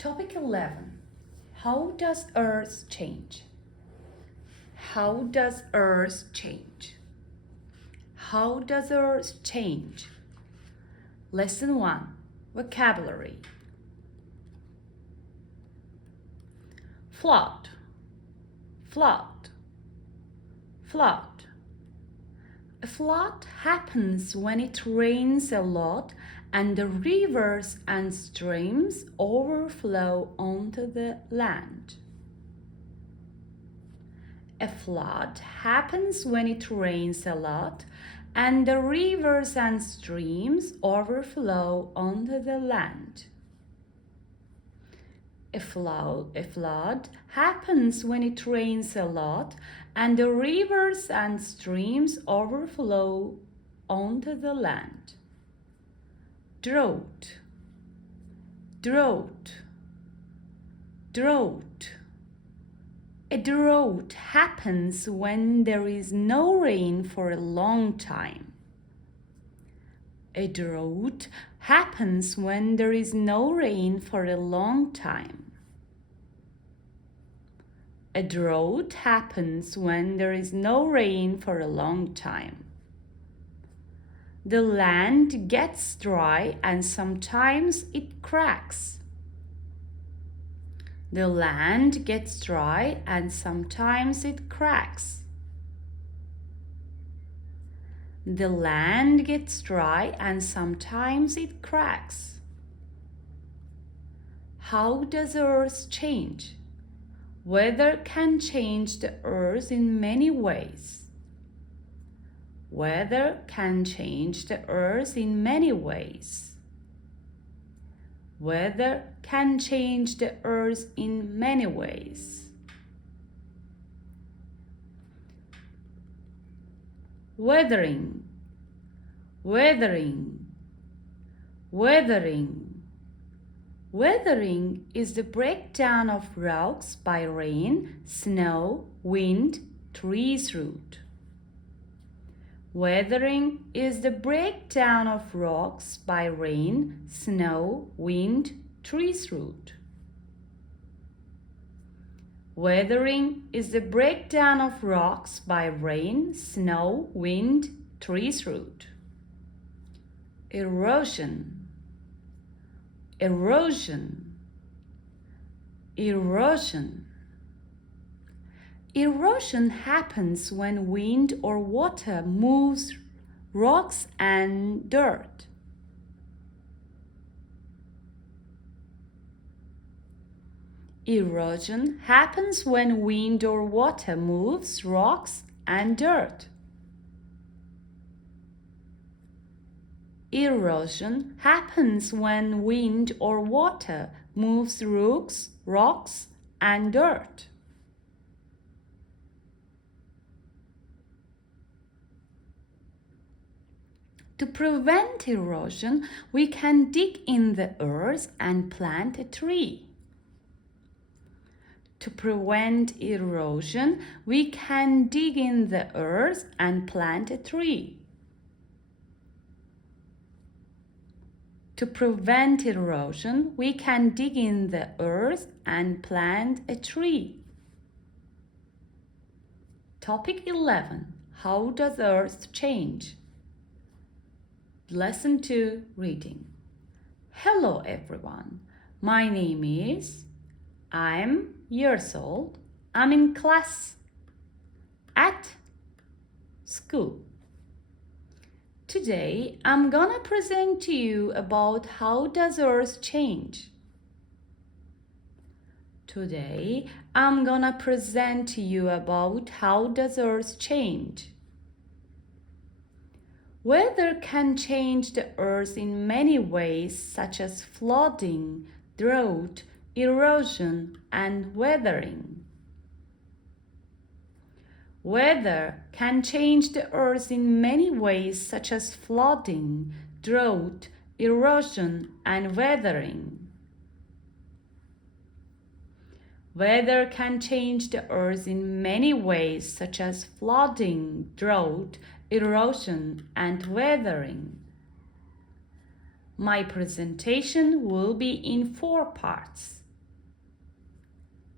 Topic 11. How does Earth change? How does Earth change? How does Earth change? Lesson 1. Vocabulary. Flood, flood, flood. A flood happens when it rains a lot and the rivers and streams overflow onto the land. A flood happens when it rains a lot and the rivers and streams overflow onto the land. A flood happens when it rains a lot and the rivers and streams overflow onto the land. Drought, drought, drought. A drought happens when there is no rain for a long time. A drought happens when there is no rain for a long time. A drought happens when there is no rain for a long time. The land gets dry and sometimes it cracks. The land gets dry and sometimes it cracks. The land gets dry and sometimes it cracks. How does Earth change? Weather can change the Earth in many ways. Weather can change the Earth in many ways. Weather can change the Earth in many ways. Weathering, weathering, weathering. Weathering is the breakdown of rocks by rain, snow, wind, trees' root. Weathering is the breakdown of rocks by rain, snow, wind, trees' root. Weathering is the breakdown of rocks by rain, snow, wind, trees' root. Erosion, erosion, erosion. Erosion happens when wind or water moves rocks and dirt. Erosion happens when wind or water moves rocks and dirt. Erosion happens when wind or water moves rocks and dirt. To prevent erosion, we can dig in the earth and plant a tree. To prevent erosion, we can dig in the earth and plant a tree. To prevent erosion, we can dig in the earth and plant a tree. Topic 11. How does Earth change? Lesson 2, Reading. Hello everyone. My name is, I'm years old. I'm in class at school. Today, I'm gonna present to you about how does Earth change. Today, I'm gonna present to you about how does Earth change. Weather can change the Earth in many ways, such as flooding, drought, erosion, and weathering. Weather can change the Earth in many ways, such as flooding, drought, erosion, and weathering. Weather can change the Earth in many ways, such as flooding, drought, erosion, and weathering. My presentation will be in 4 parts.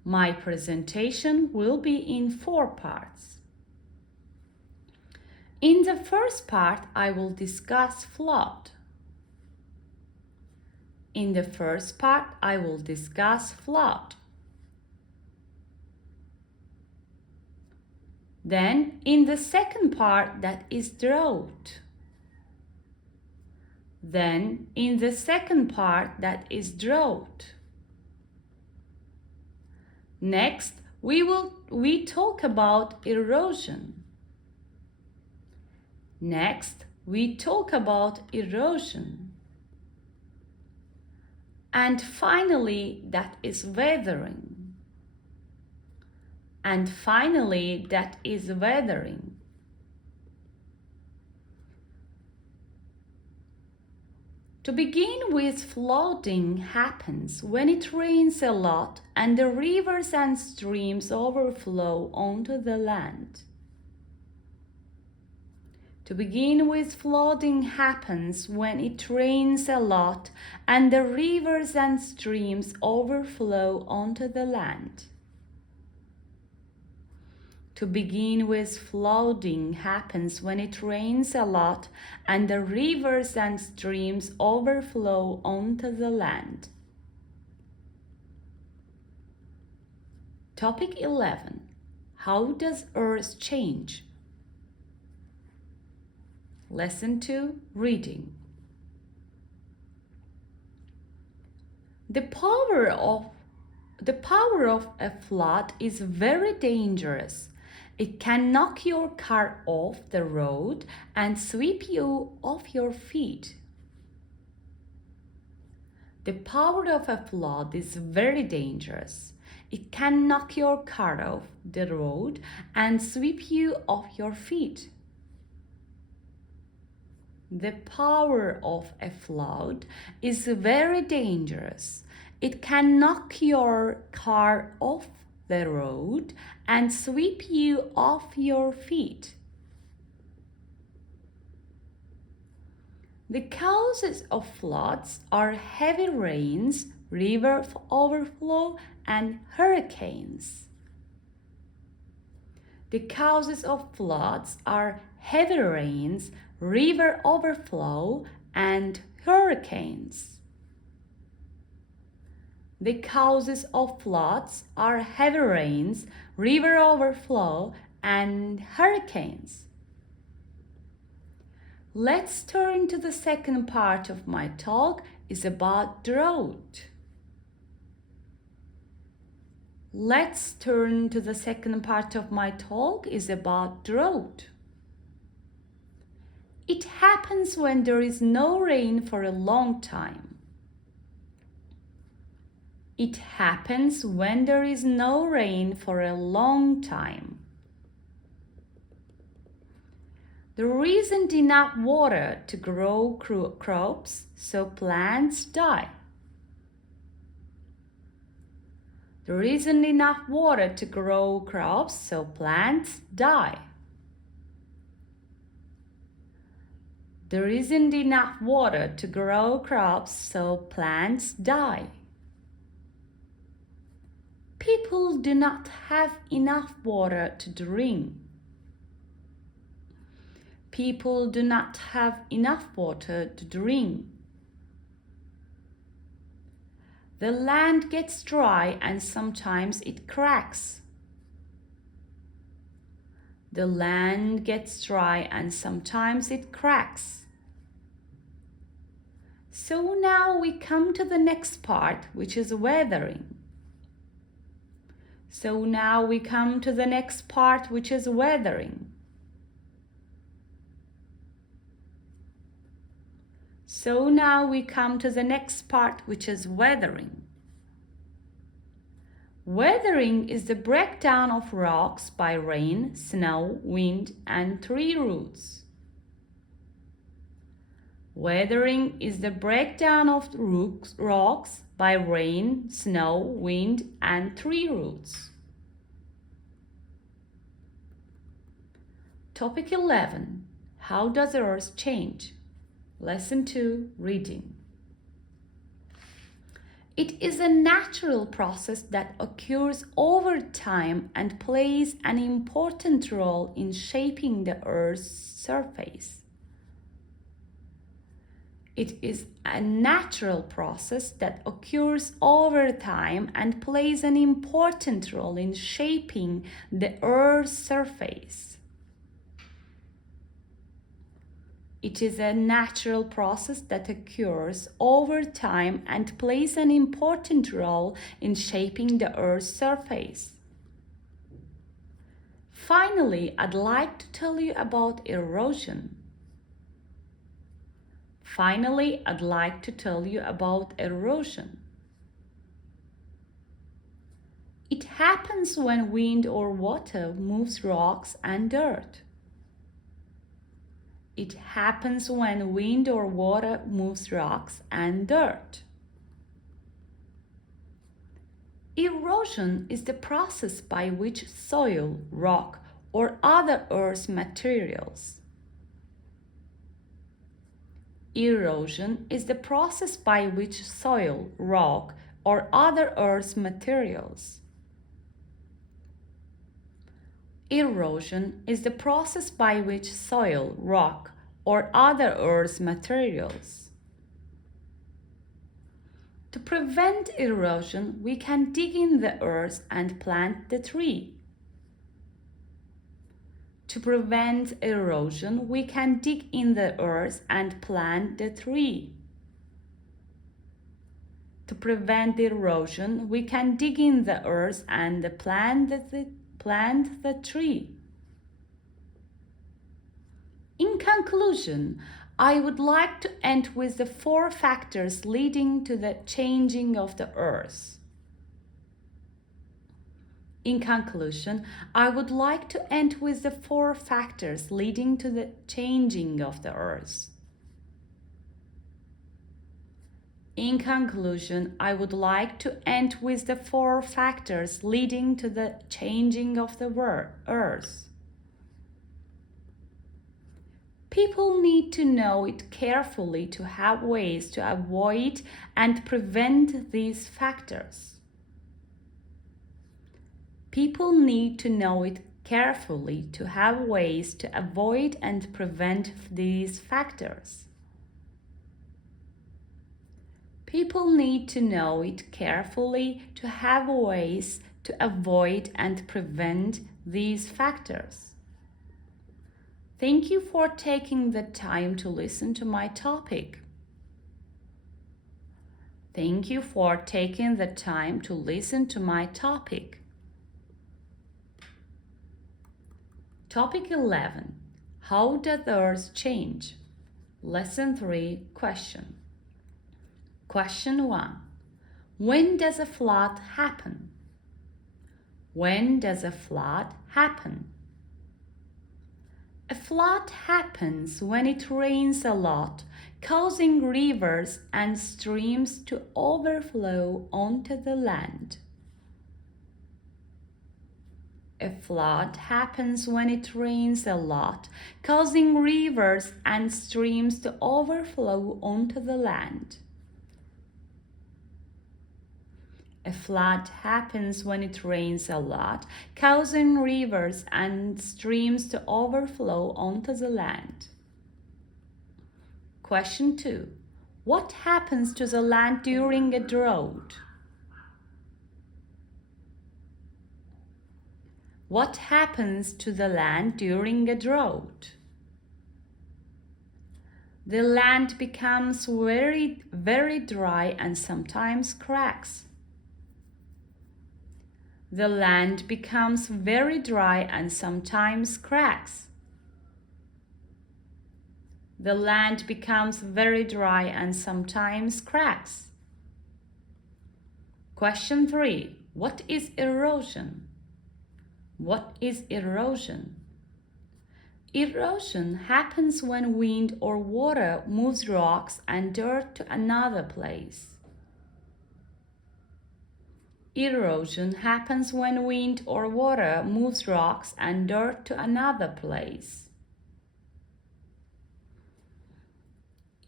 My presentation will be in 4 parts. In the first part, I will discuss flood. In the first part, I will discuss flood. Then, in the second part, that is drought. Then, in the second part, that is drought. Next, we talk about erosion. Next, we talk about erosion. And finally, that is weathering. And finally, that is weathering. To begin with, flooding happens when it rains a lot and the rivers and streams overflow onto the land. To begin with, flooding happens when it rains a lot and the rivers and streams overflow onto the land. To begin with, flooding happens when it rains a lot and the rivers and streams overflow onto the land. Topic 11. How does Earth change? Lesson 2, Reading. The power of a flood is very dangerous. It can knock your car off the road and sweep you off your feet. The power of a flood is very dangerous. It can knock your car off the road and sweep you off your feet. The power of a flood is very dangerous. It can knock your car off the road and sweep you off your feet. The causes of floods are heavy rains, river overflow, and hurricanes. The causes of floods are heavy rains, river overflow, and hurricanes. The causes of floods are heavy rains, river overflow, and hurricanes. Let's turn to the second part of my talk. It's about drought. Let's turn to the second part of my talk. It's about drought. It happens when there is no rain for a long time. It happens when there is no rain for a long time. There isn't enough water to grow crops, so plants die. There isn't enough water to grow crops, so plants die. There isn't enough water to grow crops, so plants die. People do not have enough water to drink. People do not have enough water to drink. The land gets dry and sometimes it cracks. The land gets dry and sometimes it cracks. So now we come to the next part, which is weathering. So now we come to the next part, which is weathering. So now we come to the next part, which is weathering. Weathering is the breakdown of rocks by rain, snow, wind, and tree roots. Weathering is the breakdown of rocks by rain, snow, wind, and tree roots. Topic 11. How does the Earth change? Lesson 2, Reading. It is a natural process that occurs over time and plays an important role in shaping the Earth's surface. It is a natural process that occurs over time and plays an important role in shaping the Earth's surface. It is a natural process that occurs over time and plays an important role in shaping the Earth's surface. Finally, I'd like to tell you about erosion. Finally, I'd like to tell you about erosion. It happens when wind or water moves rocks and dirt. It happens when wind or water moves rocks and dirt. Erosion is the process by which soil, rock, or other earth materials Erosion is the process by which soil, rock, or other earth materials Erosion is the process by which soil, rock, or other earth materials To prevent erosion, we can dig in the earth and plant the tree. To prevent erosion, we can dig in the earth and plant the tree. To prevent erosion, we can dig in the earth and plant the tree. In conclusion, I would like to end with the 4 factors leading to the changing of the earth. In conclusion, I would like to end with the 4 factors leading to the changing of the earth. In conclusion, I would like to end with the 4 factors leading to the changing of the earth. People need to know it carefully to have ways to avoid and prevent these factors. People need to know it carefully to have ways to avoid and prevent these factors. People need to know it carefully to have ways to avoid and prevent these factors. Thank you for taking the time to listen to my topic. Thank you for taking the time to listen to my topic. Topic 11. How does the earth change? Lesson 3, question. Question 1. When does a flood happen? When does a flood happen? A flood happens when it rains a lot, causing rivers and streams to overflow onto the land. A flood happens when it rains a lot, causing rivers and streams to overflow onto the land. A flood happens when it rains a lot, causing rivers and streams to overflow onto the land. Question 2. What happens to the land during a drought? What happens to the land during a drought? The land becomes very, very dry and sometimes cracks. The land becomes very dry and sometimes cracks. The land becomes very dry and sometimes cracks. Question 3. What is erosion? What is erosion? Erosion happens when wind or water moves rocks and dirt to another place. Erosion happens when wind or water moves rocks and dirt to another place.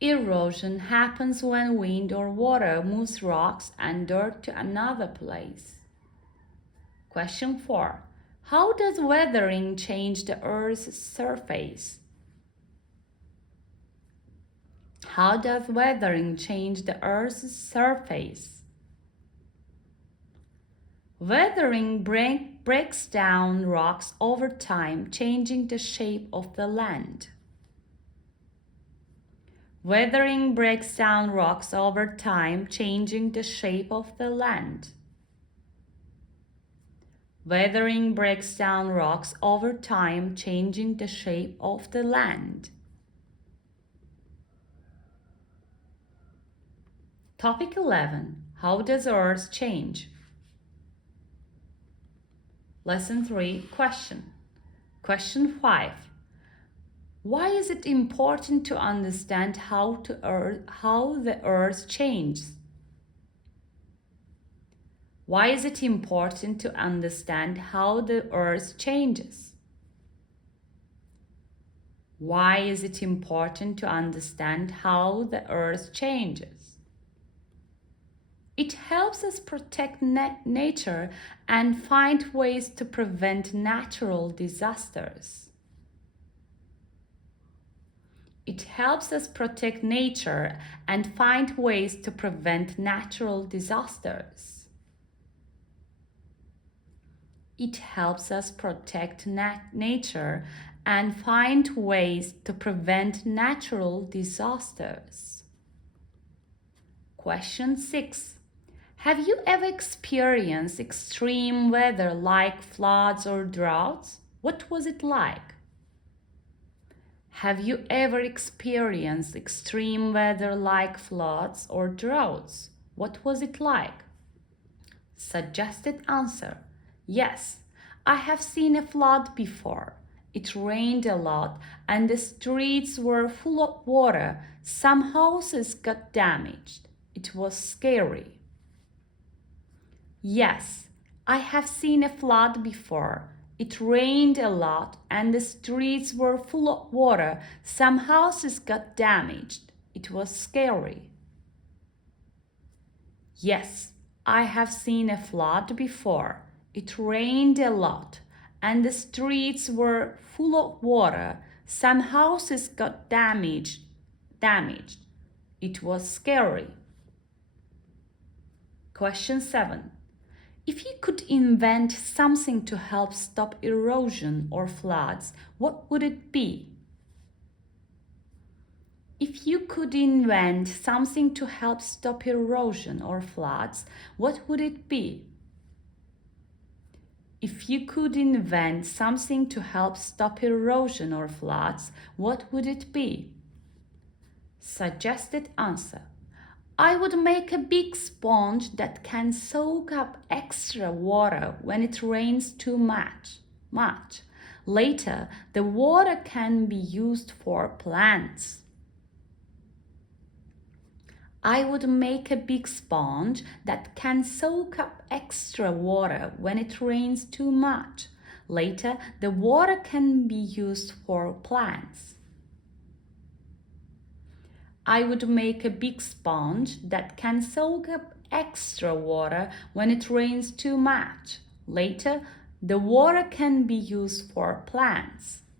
Erosion happens when wind or water moves rocks and dirt to another place. Question 4. How does weathering change the Earth's surface? How does weathering change the Earth's surface? Weathering breaks down rocks over time, changing the shape of the land. Weathering breaks down rocks over time, changing the shape of the land. Weathering breaks down rocks over time, changing the shape of the land. Topic 11. How does Earth change? Lesson 3. Question. Question 5. Why is it important to understand how the Earth changes? Why is it important to understand how the Earth changes? Why is it important to understand how the Earth changes? It helps us protect nature and find ways to prevent natural disasters. It helps us protect nature and find ways to prevent natural disasters. It helps us protect nature and find ways to prevent natural disasters. Question 6. Have you ever experienced extreme weather like floods or droughts? What was it like? Have you ever experienced extreme weather like floods or droughts? What was it like? Suggested answer. Yes, I have seen a flood before. It rained a lot and the streets were full of water. Some houses got damaged. It was scary. Yes, I have seen a flood before. It rained a lot and the streets were full of water. Some houses got damaged. It was scary. Yes, I have seen a flood before. It rained a lot and the streets were full of water. Some houses got damaged. It was scary. Question 7. If you could invent something to help stop erosion or floods, what would it be? If you could invent something to help stop erosion or floods, what would it be? If you could invent something to help stop erosion or floods, what would it be? Suggested answer. I would make a big sponge that can soak up extra water when it rains too much. Later, the water can be used for plants. I would make a big sponge that can soak up extra water when it rains too much. Later, the water can be used for plants. I would make a big sponge that can soak up extra water when it rains too much. Later, the water can be used for plants.